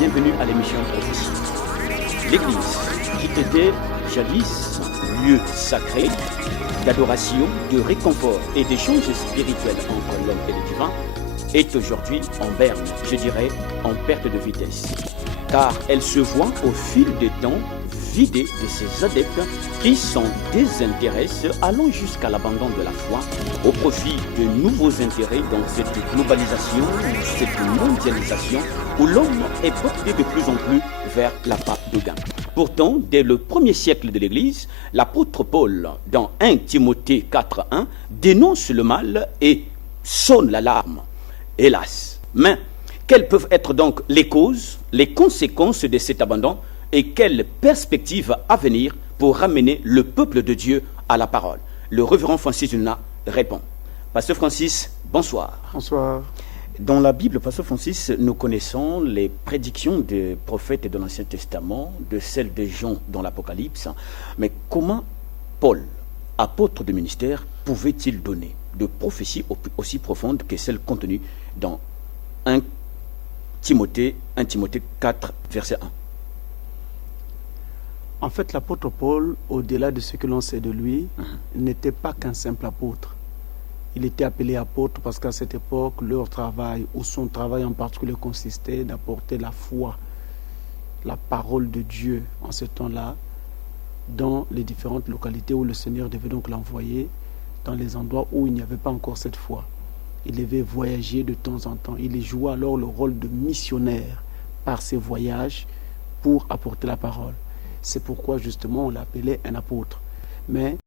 bienvenue à l'émission Prophétie. L'Église, qui était jadis lieu sacré d'adoration, de réconfort et d'échanges spirituels entre l'homme et le divin, est aujourd'hui en berne, je dirais en perte de vitesse. Car elle se voit au fil des temps vidée de ses adeptes qui s'en désintéressent, allant jusqu'à l'abandon de la foi au profit de nouveaux intérêts dans cette globalisation, cette mondialisation où l'homme est porté de plus en plus vers la part de gain. Pourtant, dès le premier siècle de l'Église, l'apôtre Paul, dans 1 Timothée 4.1, dénonce le mal et sonne l'alarme. Hélas, mais quelles peuvent être donc les causes, les conséquences de cet abandon et quelles perspectives à venir pour ramener le peuple de Dieu à la parole? Le révérend Francis Jouna répond. Pasteur Francis, bonsoir. Bonsoir. Dans la Bible, Pasteur Francis, nous connaissons les prédictions des prophètes de l'Ancien Testament, de celles de Jean dans l'Apocalypse. Mais comment Paul, apôtre de ministère, pouvait-il donner de prophéties aussi profondes que celles contenues dans 1 Timothée 4, verset 1? En fait, l'apôtre Paul, au-delà de ce que l'on sait de lui, n'était pas qu'un simple apôtre. Il était appelé apôtre parce qu'à cette époque, leur travail, ou son travail en particulier, consistait d'apporter la foi, la parole de Dieu en ce temps-là, dans les différentes localités où le Seigneur devait donc l'envoyer, dans les endroits où il n'y avait pas encore cette foi. Il devait voyager de temps en temps. Il jouait alors le rôle de missionnaire par ses voyages pour apporter la parole. C'est pourquoi justement on l'appelait un apôtre. Mais